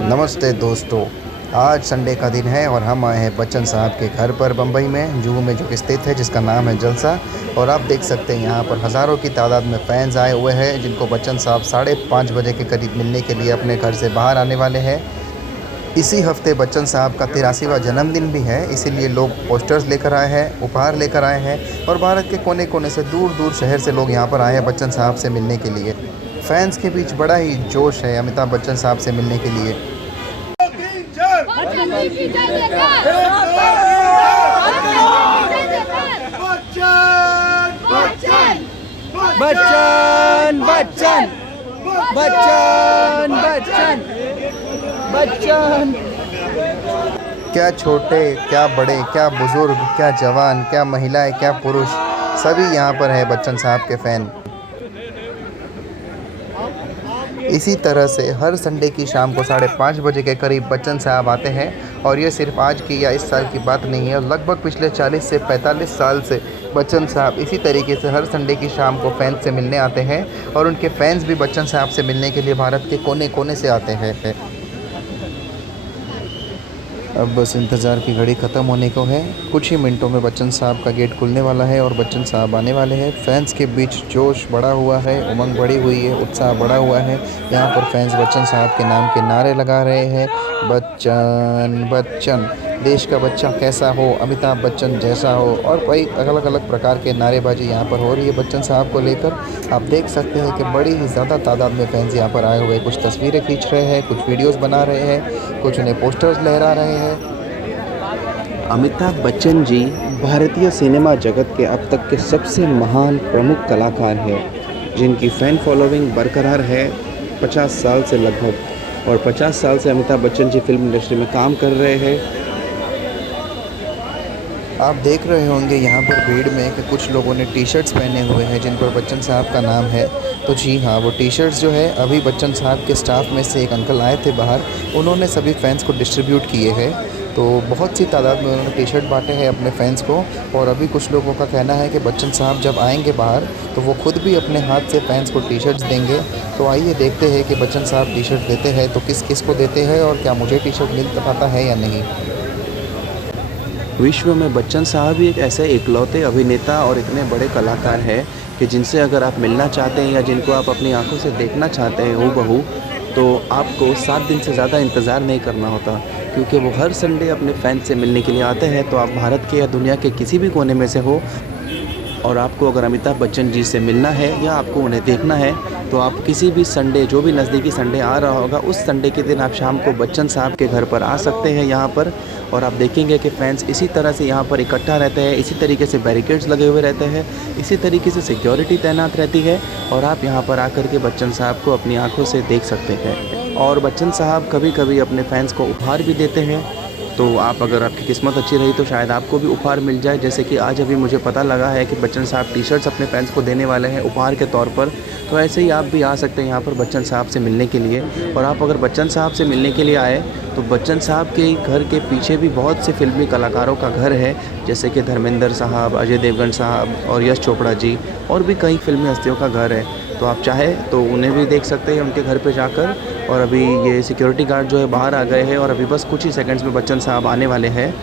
नमस्ते दोस्तों। आज संडे का दिन है और हम आए हैं बच्चन साहब के घर पर बम्बई में, जुहू में, जो कि स्थित है, जिसका नाम है जलसा। और आप देख सकते हैं यहाँ पर हज़ारों की तादाद में फ़ैन्स आए हुए हैं, जिनको बच्चन साहब 5:30 बजे के करीब मिलने के लिए अपने घर से बाहर आने वाले हैं। इसी हफ्ते बच्चन साहब का 83वां जन्मदिन भी है, इसीलिए लोग पोस्टर्स लेकर आए हैं, उपहार लेकर आए हैं और भारत के कोने कोने से, दूर दूर शहर से लोग यहाँ पर आए हैं बच्चन साहब से मिलने के लिए। फैंस के बीच बड़ा ही जोश है अमिताभ बच्चन साहब से मिलने के लिए। बच्चन जी की जय जयकार। बच्चन बच्चन बच्चन बच्चन बच्चन बच्चन। क्या छोटे, क्या बड़े, क्या बुजुर्ग, क्या जवान, क्या महिलाएं, क्या पुरुष, सभी यहाँ पर है बच्चन साहब के फ़ैन। इसी तरह से हर संडे की शाम को 5:30 बजे के करीब बच्चन साहब आते हैं। और ये सिर्फ आज की या इस साल की बात नहीं है, लगभग पिछले 40 से 45 साल से बच्चन साहब इसी तरीके से हर संडे की शाम को फैंस से मिलने आते हैं। और उनके फैंस भी बच्चन साहब से मिलने के लिए भारत के कोने कोने से आते हैं। अब बस इंतज़ार की घड़ी ख़त्म होने को है। कुछ ही मिनटों में बच्चन साहब का गेट खुलने वाला है और बच्चन साहब आने वाले हैं। फैंस के बीच जोश बढ़ा हुआ है, उमंग बढ़ी हुई है, उत्साह बढ़ा हुआ है। यहाँ पर फैंस बच्चन साहब के नाम के नारे लगा रहे हैं। बच्चन बच्चन, देश का बच्चा कैसा हो, अमिताभ बच्चन जैसा हो, और कई अलग अलग प्रकार के नारेबाजी यहाँ पर हो रही है बच्चन साहब को लेकर। आप देख सकते हैं कि बड़ी ही ज़्यादा तादाद में फैंस यहाँ पर आए हुए, कुछ तस्वीरें खींच रहे हैं, कुछ वीडियोस बना रहे हैं, कुछ उन्हें पोस्टर्स लहरा रहे हैं। अमिताभ बच्चन जी भारतीय सिनेमा जगत के अब तक के सबसे महान प्रमुख कलाकार हैं, जिनकी फ़ैन फॉलोइंग बरकरार है 50 साल से लगभग। और 50 साल से अमिताभ बच्चन जी फिल्म इंडस्ट्री में काम कर रहे हैं। आप देख रहे होंगे यहाँ पर भीड़ में कि कुछ लोगों ने टी शर्ट्स पहने हुए हैं जिन पर बच्चन साहब का नाम है। तो जी हाँ, वो टी शर्ट्स जो है, अभी बच्चन साहब के स्टाफ में से एक अंकल आए थे बाहर, उन्होंने सभी फैंस को डिस्ट्रीब्यूट किए हैं। तो बहुत सी तादाद में उन्होंने टी शर्ट बांटे हैं अपने फैंस को। और अभी कुछ लोगों का कहना है कि बच्चन साहब जब आएंगे बाहर तो वो खुद भी अपने हाथ से फैंस को टी शर्ट्स देंगे। तो आइए देखते हैं कि बच्चन साहब टी शर्ट देते हैं तो किस किस को देते हैं और क्या मुझे टी शर्ट मिल पाता है या नहीं। विश्व में बच्चन साहब ही एक ऐसे इकलौते अभिनेता और इतने बड़े कलाकार हैं कि जिनसे अगर आप मिलना चाहते हैं या जिनको आप अपनी आंखों से देखना चाहते हैं हूबहू, तो आपको 7 दिन से ज़्यादा इंतज़ार नहीं करना होता, क्योंकि वो हर संडे अपने फ़ैन से मिलने के लिए आते हैं। तो आप भारत के या दुनिया के किसी भी कोने में से हो और आपको अगर अमिताभ बच्चन जी से मिलना है या आपको उन्हें देखना है, तो आप किसी भी संडे, जो भी नज़दीकी संडे आ रहा होगा, उस संडे के दिन आप शाम को बच्चन साहब के घर पर आ सकते हैं यहाँ पर। और आप देखेंगे कि फैंस इसी तरह से यहाँ पर इकट्ठा रहते हैं, इसी तरीके से बैरिकेड्स लगे हुए रहते हैं, इसी तरीके से सिक्योरिटी तैनात रहती है और आप यहाँ पर आकर के बच्चन साहब को अपनी आंखों से देख सकते हैं। और बच्चन साहब कभी कभी अपने फैंस को उपहार भी देते हैं। तो आप, अगर आपकी किस्मत अच्छी रही तो शायद आपको भी उपहार मिल जाए। जैसे कि आज अभी मुझे पता लगा है कि बच्चन साहब टी शर्ट्स अपने फैंस को देने वाले हैं उपहार के तौर पर। तो ऐसे ही आप भी आ सकते हैं यहाँ पर बच्चन साहब से मिलने के लिए। और आप अगर बच्चन साहब से मिलने के लिए आए तो बच्चन साहब के घर के पीछे भी बहुत से फिल्मी कलाकारों का घर है, जैसे कि धर्मेंद्र साहब, अजय देवगन साहब और यश चोपड़ा जी, और भी कई फिल्मी हस्तियों का घर है। तो आप चाहें तो उन्हें भी देख सकते हैं उनके घर पे जाकर। और अभी ये सिक्योरिटी गार्ड जो है बाहर आ गए हैं और अभी बस कुछ ही सेकंड्स में बच्चन साहब आने वाले हैं।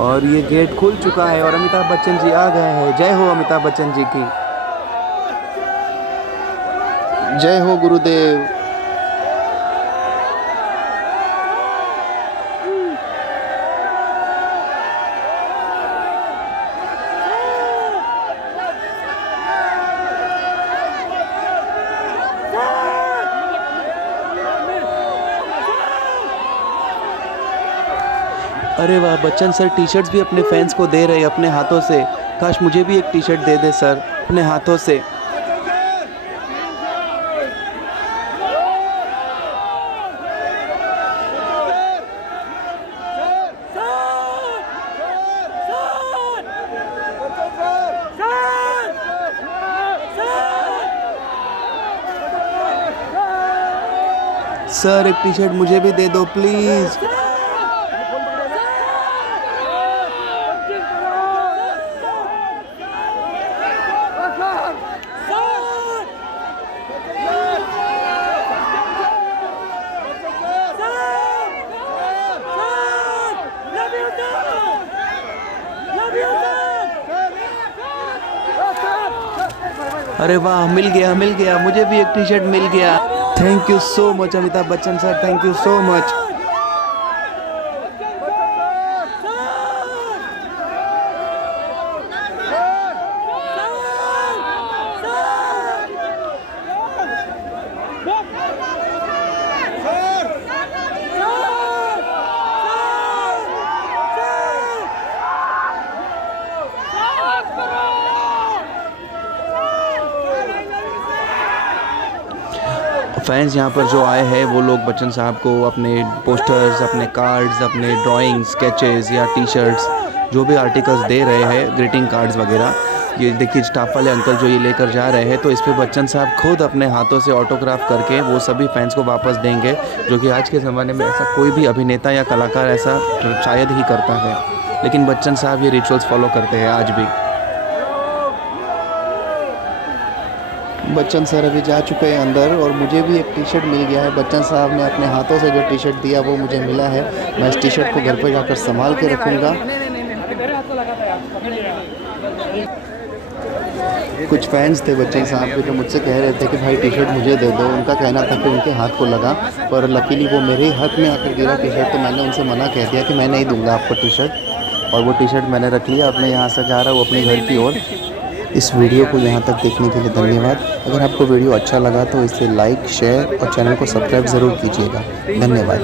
और ये गेट खुल चुका है और अमिताभ बच्चन जी आ गए हैं। जय हो अमिताभ बच्चन जी की। जय हो गुरुदेव। अरे वाह, बच्चन सर टी शर्ट्स भी अपने फैंस को दे रहे हैं अपने हाथों से। काश मुझे भी एक टी शर्ट दे दे सर अपने हाथों से। सर एक टी शर्ट मुझे भी दे दो प्लीज़। अरे वाह, मिल गया, मुझे भी एक टी शर्ट मिल गया। Thank you so much Amitabh Bachchan sir, thank you so much. Fans यहाँ पर जो आए हैं वो लोग बच्चन साहब को अपने पोस्टर्स, अपने कार्ड्स, अपने ड्राइंग स्केचेस या टी शर्ट्स जो भी आर्टिकल्स दे रहे हैं, ग्रीटिंग कार्ड्स वगैरह। ये देखिए स्टाफ वाले अंकल जो ये लेकर जा रहे हैं, तो इस पे बच्चन साहब खुद अपने हाथों से ऑटोग्राफ करके वो सभी फैंस को वापस देंगे, जो कि आज के ज़माने में ऐसा कोई भी अभिनेता या कलाकार ऐसा शायद ही करता है। लेकिन बच्चन साहब ये रिचुअल्स फॉलो करते हैं आज भी। बच्चन सर अभी जा चुके हैं अंदर और मुझे भी एक टी शर्ट मिल गया है। बच्चन साहब ने अपने हाथों से जो टी शर्ट दिया वो मुझे मिला है। मैं इस टी शर्ट को घर पर जाकर संभाल के रखूँगा। कुछ फैंस थे बच्चन साहब के जो मुझसे कह रहे थे कि भाई टी शर्ट मुझे दे दो। उनका कहना था कि उनके हाथ को लगा, पर लकीली वो मेरे ही हाथ में आकर गिरा टी शर्ट, तो मैंने उनसे मना कह दिया कि मैं नहीं दूँगा आपको टी शर्ट। और वो टी शर्ट मैंने रख लिया। अब मैं यहाँ से जा रहा हूँ अपने घर की ओर। इस वीडियो को यहाँ तक देखने के लिए धन्यवाद। अगर आपको वीडियो अच्छा लगा तो इसे लाइक, शेयर और चैनल को सब्सक्राइब ज़रूर कीजिएगा। धन्यवाद।